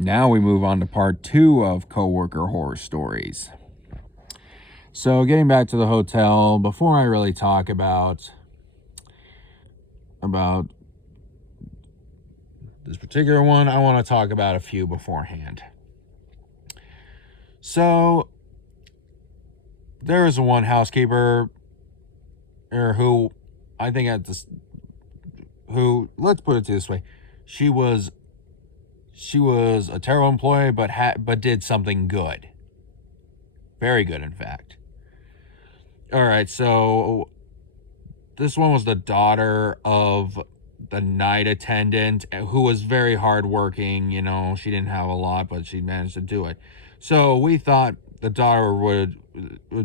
Now we move on to part 2 of coworker horror stories. So getting back to the hotel, before I really talk about this particular one, I want to talk about a few beforehand. So there is one housekeeper who I think let's put it this way, she was a terrible employee, but did something good. Very good, in fact. All right, so this one was the daughter of the night attendant who was very hardworking. You know, she didn't have a lot, but she managed to do it. So we thought the daughter would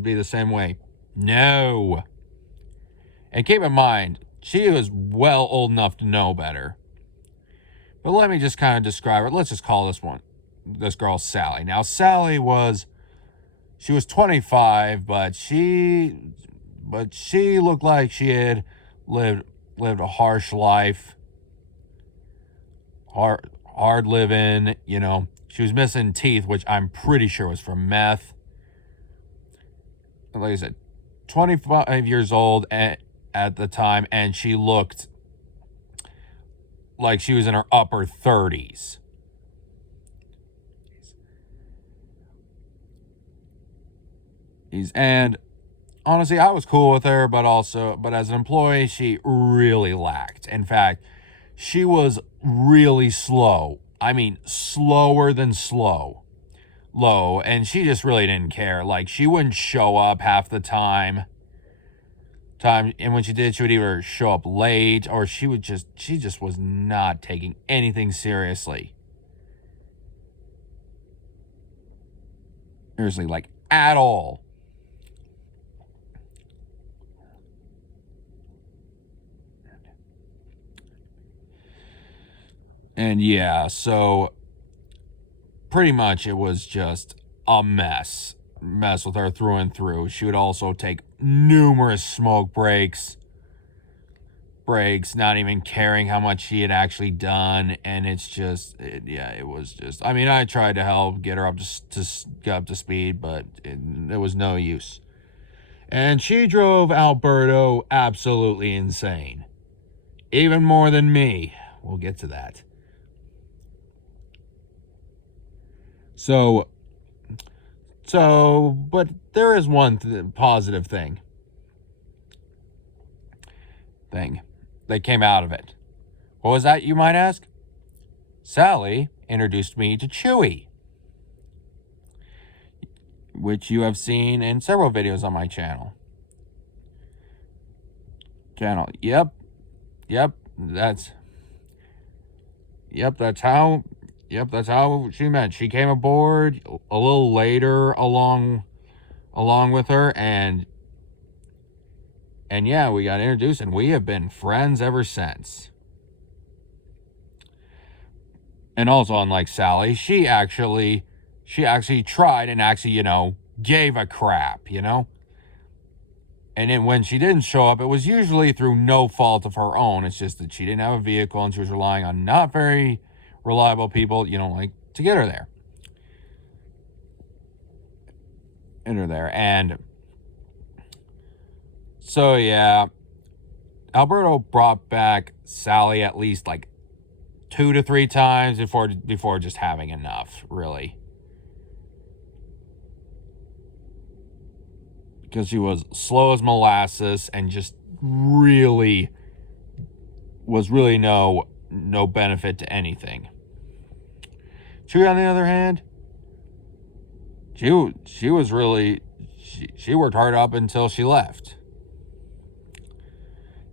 be the same way. No. And keep in mind, she was well old enough to know better. But let me just kind of describe her. Let's just call this girl Sally. Now, Sally was 25, but she looked like she had lived a harsh life. Hard living, you know. She was missing teeth, which I'm pretty sure was from meth. Like I said, 25 years old at the time, and she looked like she was in her upper 30s. And honestly, I was cool with her, but as an employee, she really lacked. In fact, she was really slow. I mean, slower than slow. Low, and she just really didn't care. Like, she wouldn't show up half the time, and when she did, she would either show up late, or she just was not taking anything seriously. Seriously, like, at all. And yeah, so pretty much it was just a mess with her through and through. She would also take numerous smoke breaks, not even caring how much she had actually done. And it was just, I mean, I tried to help get her up to speed, but it was no use. And she drove Alberto absolutely insane. Even more than me. We'll get to that. But there is one positive thing that came out of it. What was that, you might ask? Sally introduced me to Chewy, which you have seen in several videos on my channel. Yep, that's how she met. She came aboard a little later along with her, and yeah, we got introduced, and we have been friends ever since. And also, unlike Sally, she actually tried and actually, you know, gave a crap, you know? And then when she didn't show up, it was usually through no fault of her own. It's just that she didn't have a vehicle, and she was relying on not very reliable people, you know, like, to get her there. And so, yeah, Alberto brought back Sally at least like 2 to 3 times before just having enough, really. Because she was slow as molasses and just really was really no benefit to anything. Chewy, on the other hand, she was really, she worked hard up until she left.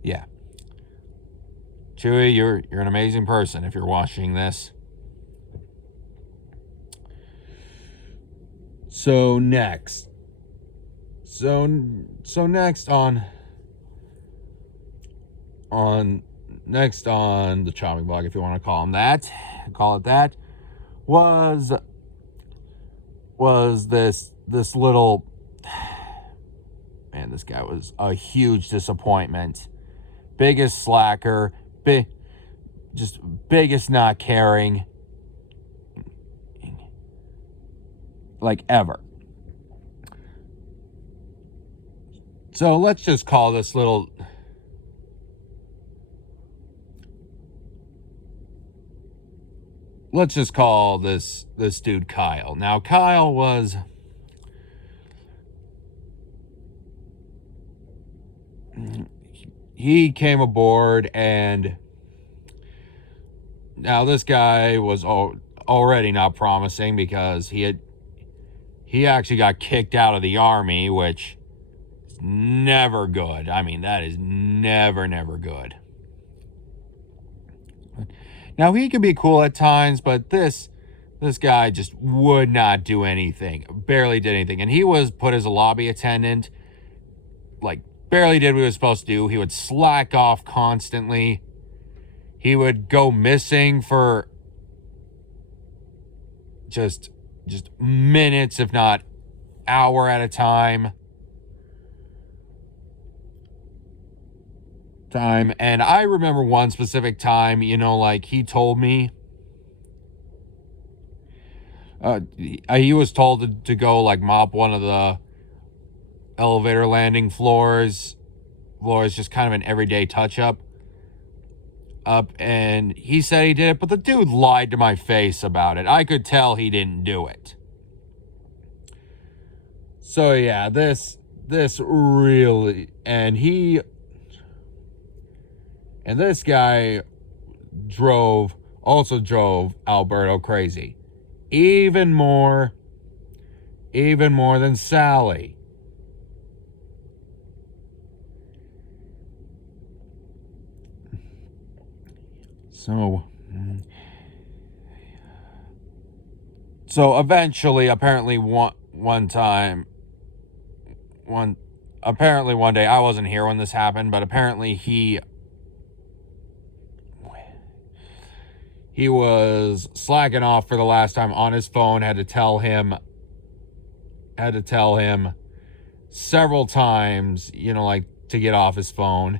Yeah. Chewy, you're an amazing person if you're watching this. So next on the chopping block, if you want to call it that, was this little, man, this guy was a huge disappointment. Biggest slacker, biggest not caring. like ever. So let's just call this little... Let's just call this dude Kyle. Now, Kyle was... He came aboard, and now this guy was already not promising, because he actually got kicked out of the Army, which is never good. I mean, that is never good. Now, he can be cool at times, but this guy just would not do anything. Barely did anything. And he was put as a lobby attendant. Like, barely did what he was supposed to do. He would slack off constantly. He would go missing for just minutes, if not hour at a time. And I remember one specific time, like, he told me he was told to go, like, mop one of the elevator landing floors, just kind of an everyday touch-up. And he said he did it, but the dude lied to my face about it. I could tell he didn't do it. So, yeah, this really... And this guy also drove Alberto crazy. Even more than Sally. So eventually, apparently one day, I wasn't here when this happened, but apparently he was slacking off for the last time on his phone, had to tell him several times, like, to get off his phone.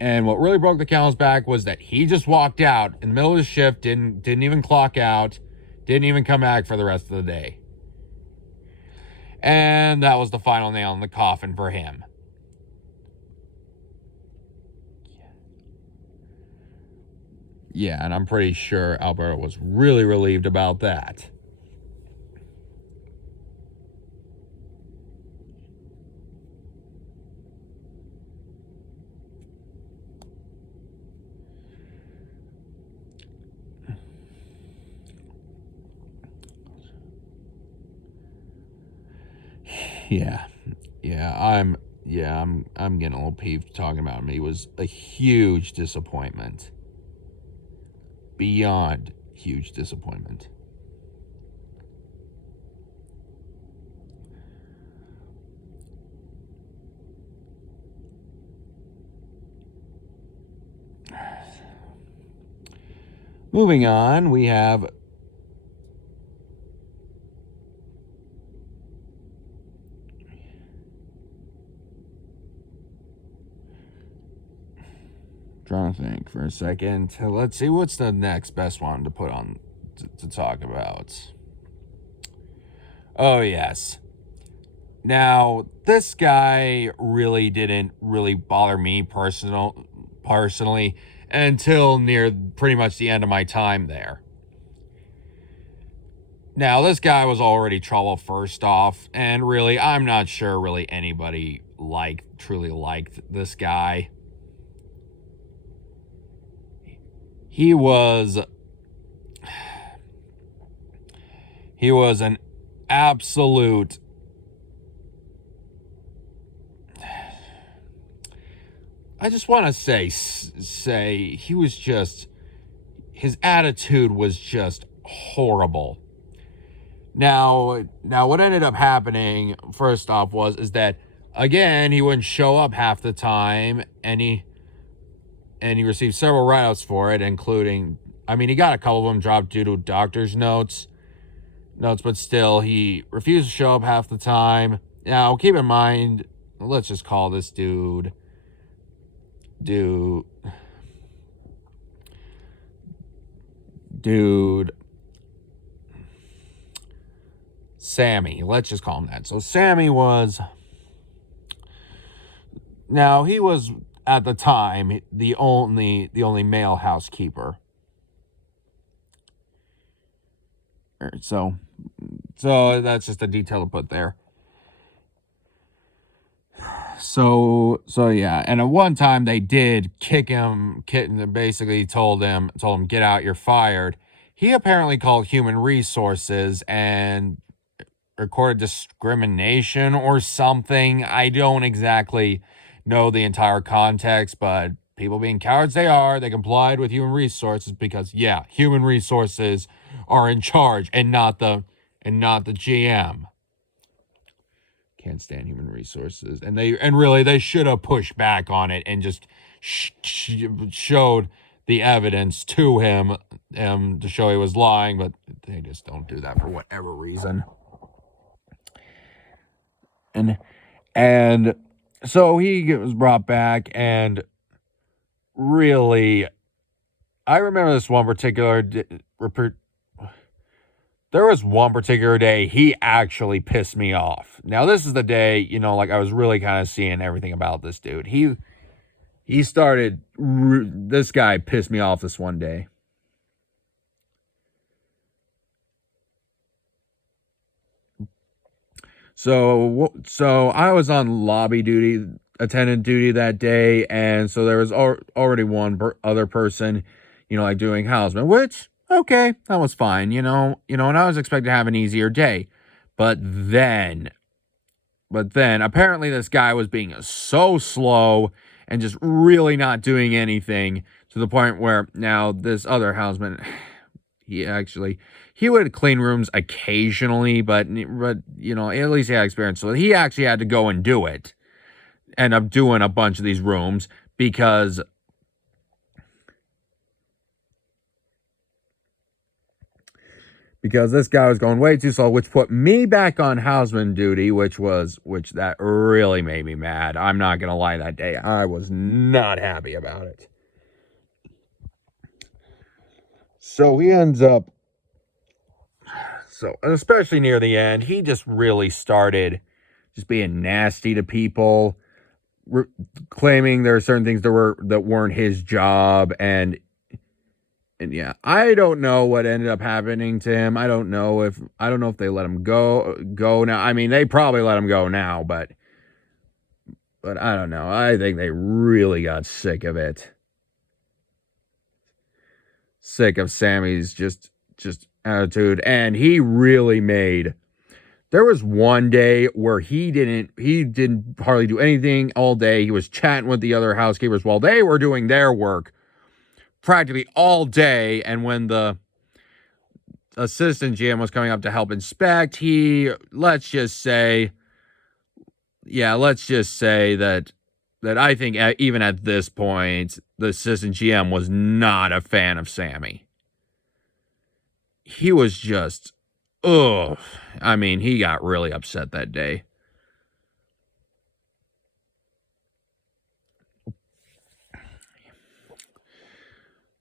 And what really broke the camel's back was that he just walked out in the middle of the shift, didn't even clock out, didn't even come back for the rest of the day. And that was the final nail in the coffin for him. Yeah, and I'm pretty sure Alberto was really relieved about that. I'm getting a little peeved talking about him. He was a huge disappointment. Beyond huge disappointment. Moving on, we have trying to think for a second. Let's see, what's the next best one to put on to talk about? Oh, yes. Now, this guy really didn't bother me personally until near pretty much the end of my time there. Now, this guy was already trouble first off, and really, I'm not sure really anybody truly liked this guy. He was an absolute... I just want to say he was just... His attitude was just horrible. Now what ended up happening, first off, is that, again, he wouldn't show up half the time, and he received several write-outs for it, including... I mean, he got a couple of them dropped due to doctor's notes, but still, he refused to show up half the time. Now, keep in mind, let's just call this dude... Sammy. Let's just call him that. So Sammy was... Now, he was, at the time, the only male housekeeper. So that's just a detail to put there. So yeah, and at one time they did kick him, basically told him, get out, you're fired. He apparently called human resources and recorded discrimination or something. I don't exactly know the entire context, but people being cowards they complied with human resources because, yeah, human resources are in charge and not the GM. Can't stand human resources, and really they should have pushed back on it and just showed the evidence to him to show he was lying, but they just don't do that for whatever reason. And so he was brought back, and really, I remember this one particular there was one particular day he actually pissed me off. Now, this is the day, like I was really kind of seeing everything about this dude. He started, this guy pissed me off this one day. So I was on lobby duty, attendant duty that day, and so there was already one other person, like doing houseman, which, okay, that was fine, and I was expected to have an easier day. But then apparently this guy was being so slow and just really not doing anything, to the point where now this other houseman, he would clean rooms occasionally, but at least he had experience. So he actually had to go and do it. End up doing a bunch of these rooms because this guy was going way too slow, which put me back on houseman duty, which that really made me mad. I'm not going to lie, that day I was not happy about it. So he ends up, especially near the end, he just really started just being nasty to people, claiming there are certain things that weren't his job, and yeah, I don't know what ended up happening to him. I don't know if they let him go now. I mean, they probably let him go now, but I don't know. I think they really got sick of it. Sick of Sammy's just attitude, and he really made. There was one day where he didn't hardly do anything all day. He was chatting with the other housekeepers while they were doing their work practically all day, and when the assistant GM was coming up to help inspect, let's just say that I think even at this point, the assistant GM was not a fan of Sammy. He was just, I mean, he got really upset that day.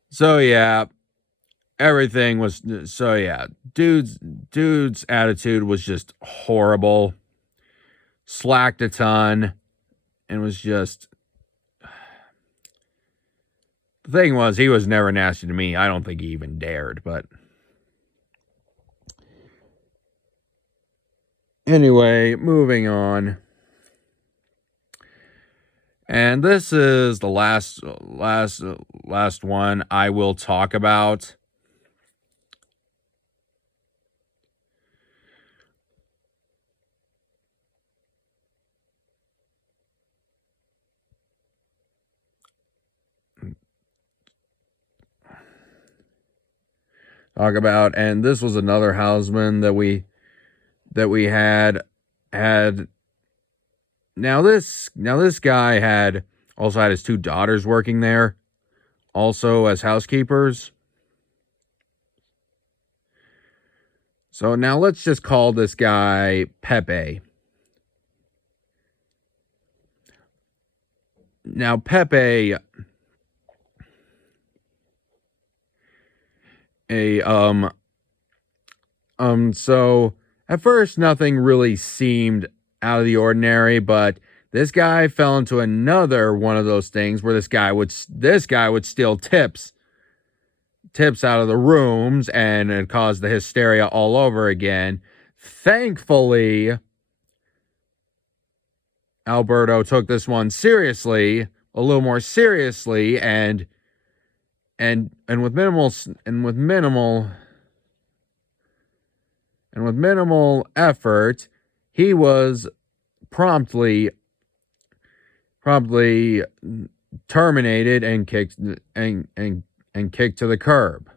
So yeah, everything was, dude's attitude was just horrible. Slacked a ton, and was just, the thing was, he was never nasty to me. I don't think he even dared, but anyway, moving on. And this is the last one I will talk about. And this was another houseman that we had. Now this guy also had his two daughters working there, also as housekeepers. So now let's just call this guy Pepe. Now Pepe, so At first, nothing really seemed out of the ordinary, but this guy fell into another one of those things where this guy would steal tips out of the rooms, and it caused the hysteria all over again. Thankfully, Alberto took this one seriously, a little more seriously, and with minimal effort, he was promptly terminated and kicked to the curb.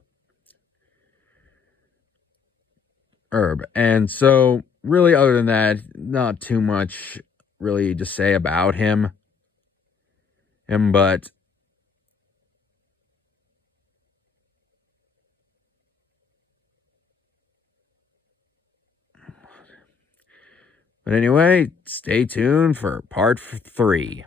And so, really, other than that, not too much really to say about him. But anyway, stay tuned for part 3.